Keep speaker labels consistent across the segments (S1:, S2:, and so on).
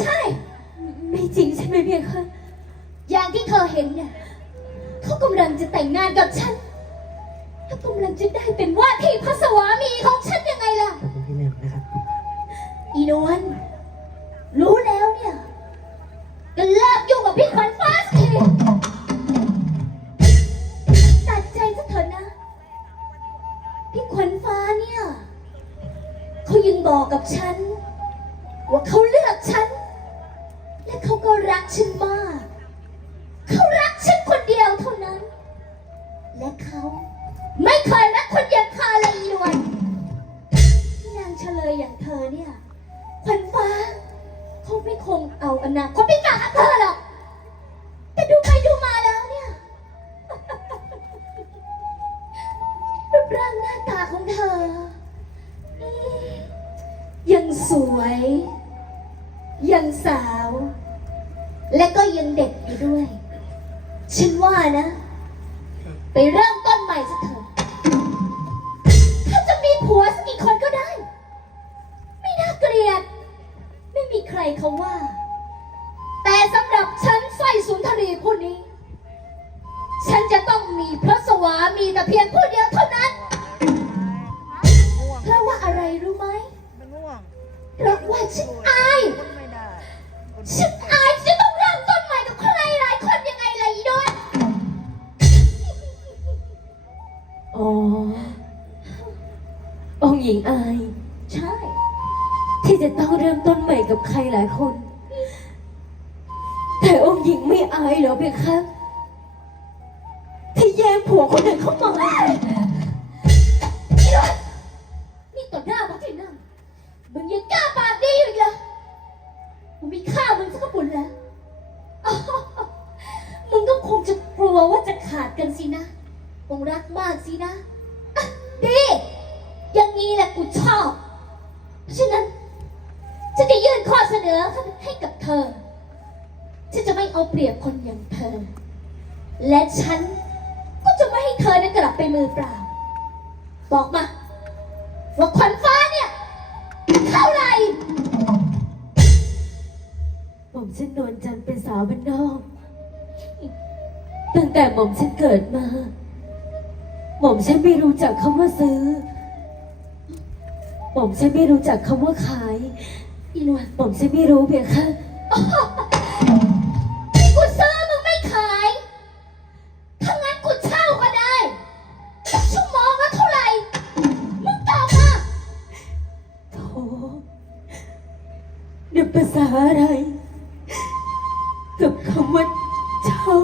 S1: ใช่
S2: ไม่จริงใช่ไหมเพียคะ
S1: อย่างที่เธอเห็นเนี่ยเขากำลังจะแต่งงานกับฉันแล้วกำลังจะได้เป็นว่าที่พระสวามีของฉันยังไงล่ะ
S3: ขอบคุณพี่แหม่มนะครับ
S1: อีนวลรู้แล้วเนี่ยก็เลิกยุ่งกับพี่ขวัญฟ้าสักทีตัดใจสักเถอะนะ พี่ขวัญฟ้าเนี่ย เขายังบอกกับฉัน ว่าเขาเลือกฉันและเขา ก็รักฉันมาก เขารักฉันคนเดียวเท่านั้น และเขาไม่เคยรักคนอย่างเธอเลยนวลนางเฉลยอย่างเธอเนี่ยขวัญฟ้าเขาไม่คงเอาอนาคตไปฝากกับเธอหรอก แต่ดูไปดูมาแล้วเนี่ยรูปร่างหน้าตาของเธอ ยังสวย ยังสาว และก็ยังเด็กอยู่ด้วย ฉันว่านะ ไปเริ่มต้นใหม่สักเถอะถ้าจะมีผัวสักกี่คนก็ได้ ไม่น่าเกลียด ไม่มีใครเขาว่า แต่สำหรับฉันสร้อยสุนทรีผู้นี้ ฉันจะต้องมีพระสวามีแต่เพียงผู้เดียวเท่านั้น
S4: ง่วง
S1: เพราะว่าอะไรรู้ไหม
S4: มันง่วง
S1: เพราะว่าฉันอาย
S4: คนไม่ได้คน
S1: ฉัน องค์ห
S2: ญิงอาย
S1: ใช่
S2: ที่จะต้องเริ่มต้นใหม่กับใครหลายคน แต่องค์หญิงไม่อายเหรอเพียคะที่แย่งผัวคนอื่นเข้ามา
S1: อีโดนนี่ต่อหน้าพระที่นั่งมึงยังกล้าปากดีอยู่อีกเหรอมึงมีฆ่ามึงสักกระปุนแล้วอ้าวมึงก็คงจะกลัวว่าจะขาดกันสินะ คงรักมากสินะอะดีอย่าง นี้แหละกูชอบ เพราะฉะนั้นฉันจะยื่นข้อเสนอให้กับเธอ ฉันจะไม่เอาเปรียบคนอย่างเธอ และฉันก็จะไม่ให้เธอนั้นกลับไปมือเปล่า บอกมา ว่าขวัญฟ้าเนี่ยเท่าไหร่
S2: หม่อมฉันนวลจันทร์เป็นสาวบ้านนอก ตั้งแต่หม่อมฉันเกิดมา หม่อมฉันไม่รู้จักคำว่าซื้อ หม่อมฉันไม่รู้จักคำว่าขาย
S1: อีนวล
S2: หม่อมฉันไม่รู้เพียงแค่ะ
S1: กูซื้อมึงไม่ขายถ้างั้นกูเช่าก็ได้ ชั่วโมงละเท่าไหร่ มึงตอบมา
S2: โถเนี่ยภาษาอะไร กับคำว่าเช่า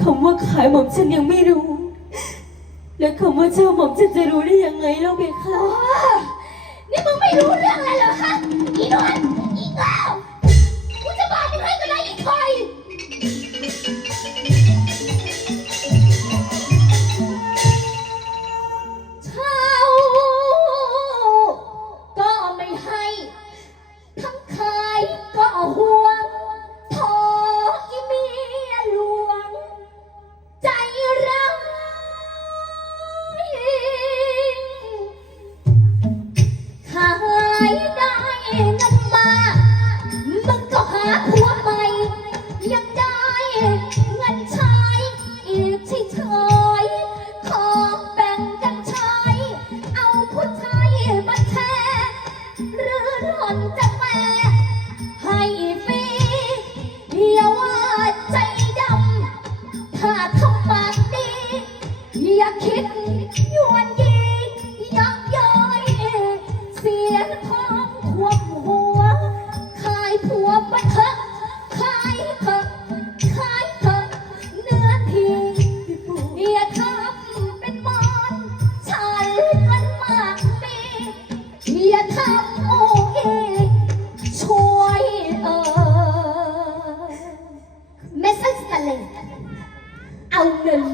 S2: คำว่าขายหม่อมฉันยังไม่รู้ แล้วคำว่าเช่าหม่อมฉันจะรู้ได้ยังไงเล่าเป็นค่
S1: อ๋อนี่มึงไม่รู้เรื่องอะไรเหรอคะอีนวลอีเก้ากูจะบอกมึงให้ก็ได้อีคอย ผัวใหม่ยังได้เงินใช้อีกเฉยๆขอแบ่งกันใช้ เอาผู้ชายมาแทนหรือหล่อนจะแม่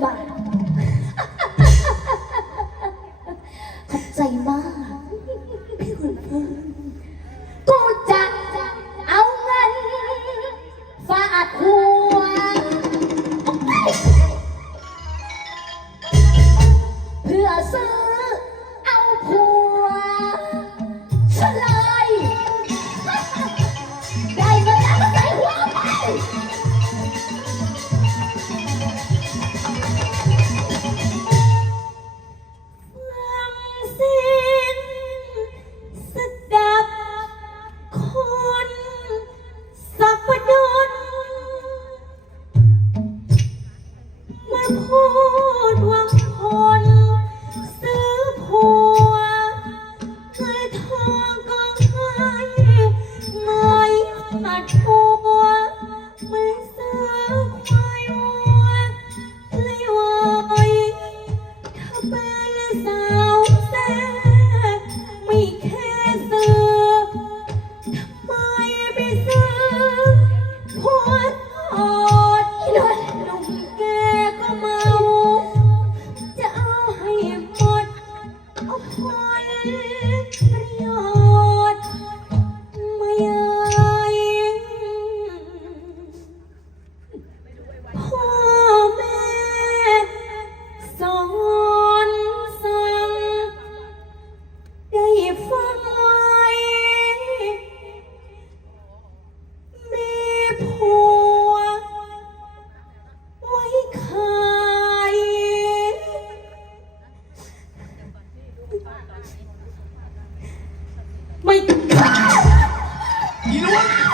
S1: 吧 ทั่ You know
S2: what?